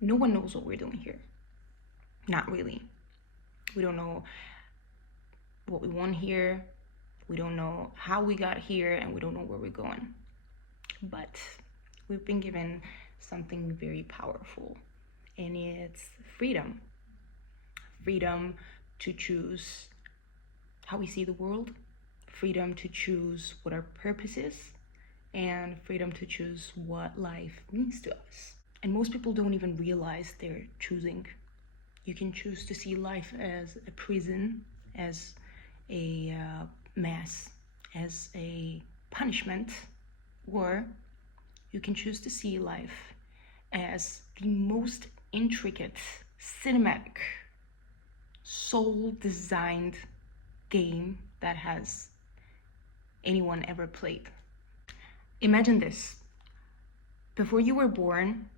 No one knows what we're doing here. Not really. We don't know what we want here. We don't know how we got here, and we don't know where we're going. But we've been given something very powerful, and it's freedom. Freedom to choose how we see the world, freedom to choose what our purpose is, and freedom to choose what life means to us. And most people don't even realize they're choosing. You can choose to see life as a prison, as a mess, as a punishment, or you can choose to see life as the most intricate, cinematic, soul designed game that has anyone ever played. Imagine this. Before you were born,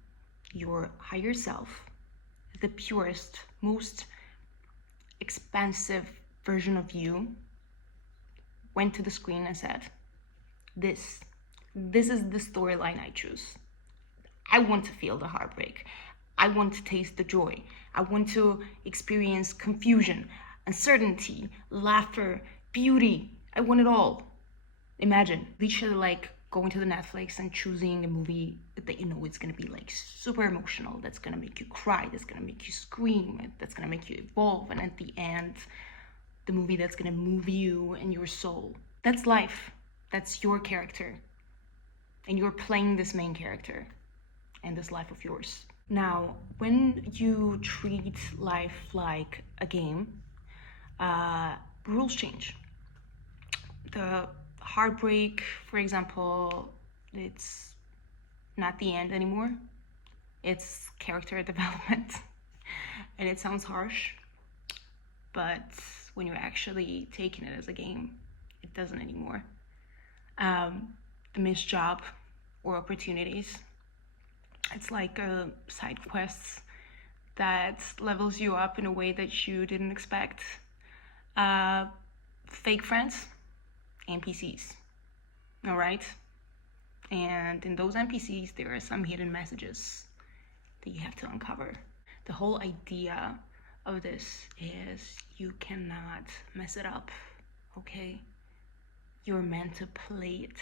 your higher self, the purest, most expansive version of you, went to the screen and said, this is the storyline I choose. I want to feel the heartbreak. I want to taste the joy. I want to experience confusion, uncertainty, laughter, beauty. I want it all. Imagine, literally like going to the Netflix and choosing a movie that you know it's gonna be like super emotional, that's gonna make you cry, that's gonna make you scream, that's gonna make you evolve, and at the end, the movie that's gonna move you and your soul. That's life. That's your character. And you're playing this main character and this life of yours. Now, when you treat life like a game, rules change. The heartbreak, for example, it's not the end anymore. It's character development. And it sounds harsh, but when you're actually taking it as a game, it doesn't anymore. The missed job or opportunities, it's like side quests that levels you up in a way that you didn't expect. Fake friends, NPCs, all right? And in those NPCs, there are some hidden messages that you have to uncover. The whole idea of this is you cannot mess it up, okay? You're meant to play it,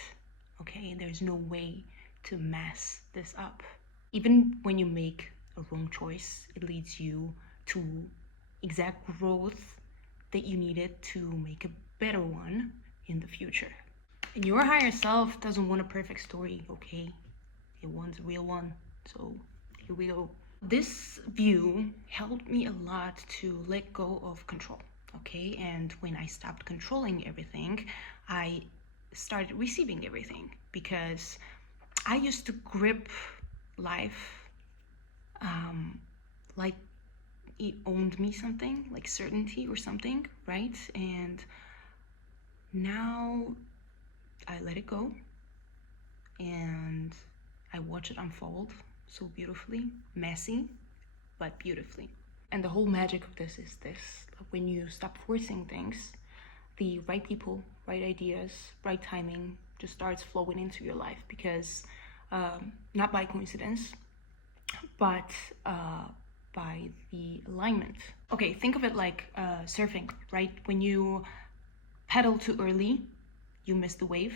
okay? There's no way to mess this up. Even when you make a wrong choice, it leads you to exact growth that you needed to make a better one in the future. And your higher self doesn't want a perfect story, okay? It wants a real one. So here we go. This view helped me a lot to let go of control, okay? And when I stopped controlling everything, I started receiving everything, because I used to grip life like it owned me, something like certainty or something, right? And now I let it go and I watch it unfold so beautifully, messy, but beautifully. And the whole magic of this is this: when you stop forcing things, the right people, right ideas, right timing just starts flowing into your life, because not by coincidence, but by the alignment. Okay, think of it like surfing, right? When you pedal too early, you miss the wave.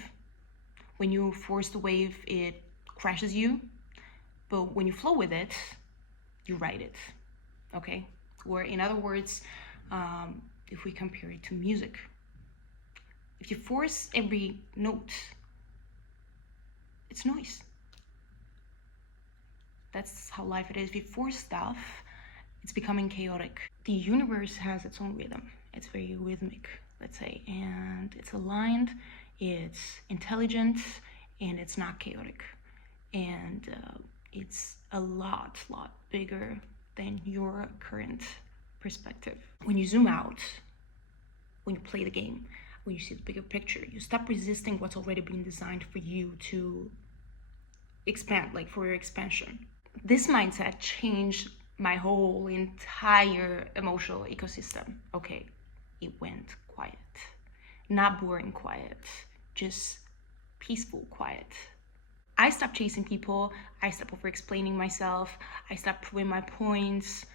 When you force the wave, it crashes you. But when you flow with it, you ride it, okay? Or in other words, if we compare it to music, if you force every note, it's noise. That's how life it is. If you force stuff, it's becoming chaotic. The universe has its own rhythm. It's very rhythmic, let's say, and it's aligned, it's intelligent, and it's not chaotic. And it's a lot bigger than your current perspective. When you zoom out, when you play the game, when you see the bigger picture, you stop resisting what's already been designed for you to expand, like for your expansion. This mindset changed my whole entire emotional ecosystem. Okay, it went quiet. Not boring quiet, just peaceful quiet. I stopped chasing people. I stopped over explaining myself. I stopped proving my points.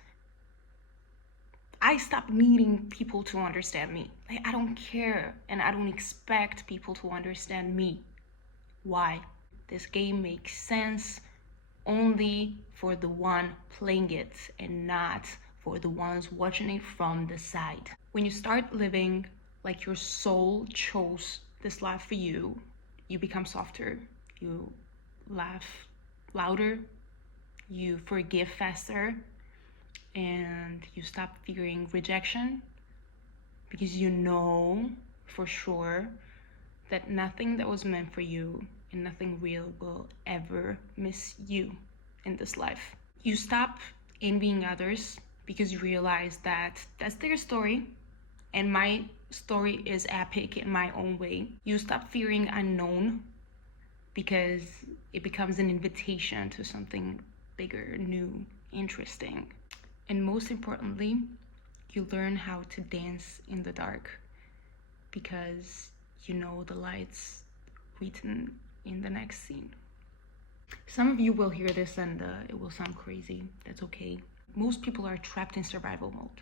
I stopped needing people to understand me. Like, I don't care, and I don't expect people to understand me. Why? This game makes sense only for the one playing it and not for the ones watching it from the side. When you start living like your soul chose this life for you, you become softer, you laugh louder, you forgive faster, and you stop fearing rejection because you know for sure that nothing that was meant for you and nothing real will ever miss you in this life. You stop envying others because you realize that that's their story and my story is epic in my own way. You stop fearing unknown because it becomes an invitation to something bigger, new, interesting. And most importantly, you learn how to dance in the dark because you know the lights written in the next scene. Some of you will hear this and it will sound crazy. That's okay. Most people are trapped in survival mode,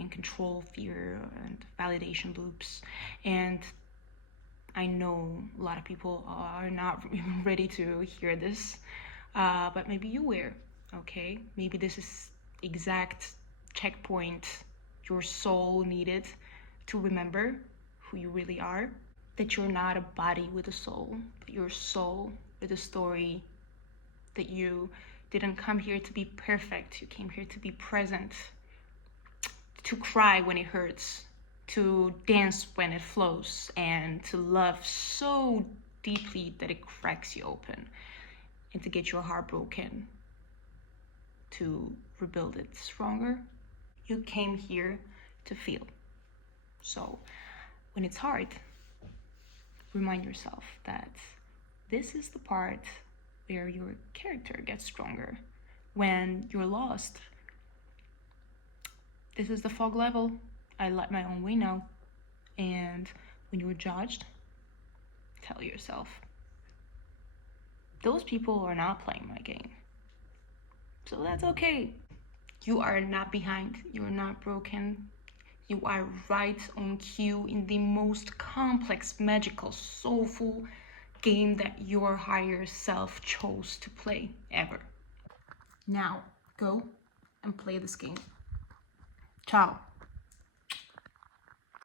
in control, fear, and validation loops. And I know a lot of people are not ready to hear this, but maybe you were, okay? Maybe this is exact checkpoint your soul needed to remember who you really are, that you're not a body with a soul, but you're a soul with a story, that you didn't come here to be perfect, you came here to be present, to cry when it hurts, to dance when it flows, and to love so deeply that it cracks you open, and to get your heart broken, to rebuild it stronger. You came here to feel. So when it's hard, remind yourself that this is the part where your character gets stronger. When you're lost, this is the fog level. I light my own way now. And when you're judged, tell yourself, those people are not playing my game. So that's okay. You are not behind. You're not broken. You are right on cue in the most complex, magical, soulful game that your higher self chose to play ever. Now, go and play this game. Ciao.